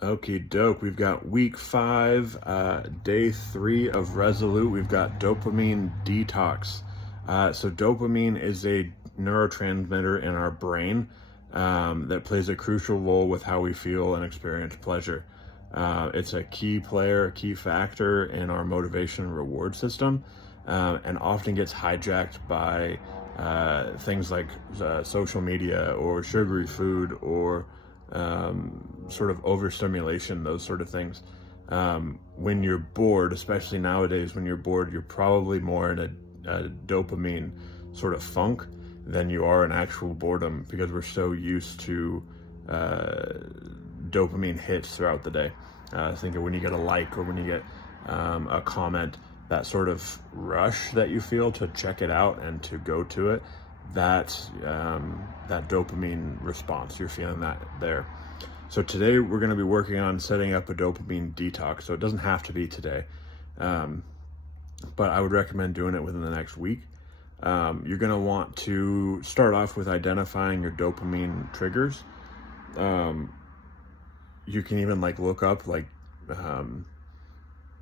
Okie doke. We've got week 5, day 3 of Resolute. We've got dopamine detox. So dopamine is a neurotransmitter in our brain that plays a crucial role with how we feel and experience pleasure. It's a key player, a key factor in our motivation and reward system, and often gets hijacked by things like social media or sugary food or sort of overstimulation, those sort of things. When you're bored, especially nowadays, when you're bored, you're probably more in a dopamine sort of funk than you are in actual boredom, because we're so used to dopamine hits throughout the day. Think of when you get a like or when you get a comment, that sort of rush that you feel to check it out and to go to it, that dopamine response, you're feeling that there. So today we're going to be working on setting up a dopamine detox. So it doesn't have to be today, but I would recommend doing it within the next week. You're going to want to start off with identifying your dopamine triggers. You can even look up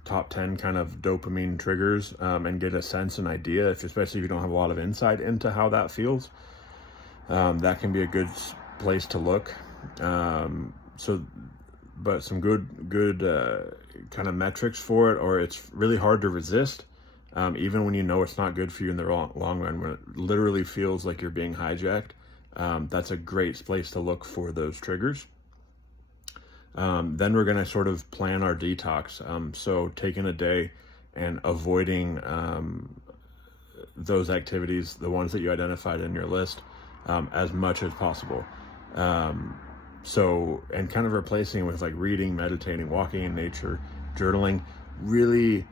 top 10 kind of dopamine triggers and get a sense and idea, especially if you don't have a lot of insight into how that feels. That can be a good place to look. But some good kind of metrics for it, or it's really hard to resist, even when you know it's not good for you in the long run, when it literally feels like you're being hijacked. That's a great place to look for those triggers. Then we're going to sort of plan our detox. So taking a day and avoiding those activities, the ones that you identified in your list, as much as possible. And kind of replacing it with reading, meditating, walking in nature, journaling, really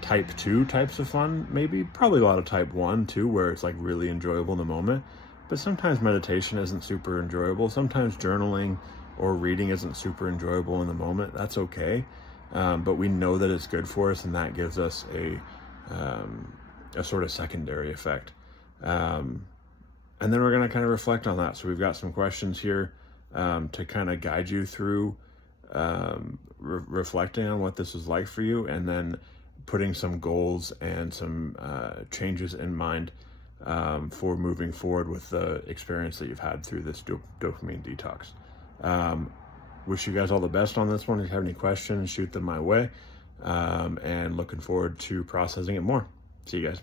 type 2 types of fun, probably a lot of type 1 too, where it's really enjoyable in the moment. But sometimes meditation isn't super enjoyable. Sometimes journaling or reading isn't super enjoyable in the moment. That's okay. But we know that it's good for us, and that gives us a sort of secondary effect. And then we're going to kind of reflect on that. So we've got some questions here to kind of guide you through reflecting on what this is like for you, and then putting some goals and some changes in mind for moving forward with the experience that you've had through this dopamine detox. Wish you guys all the best on this one. If you have any questions, shoot them my way. And looking forward to processing it more. See you guys.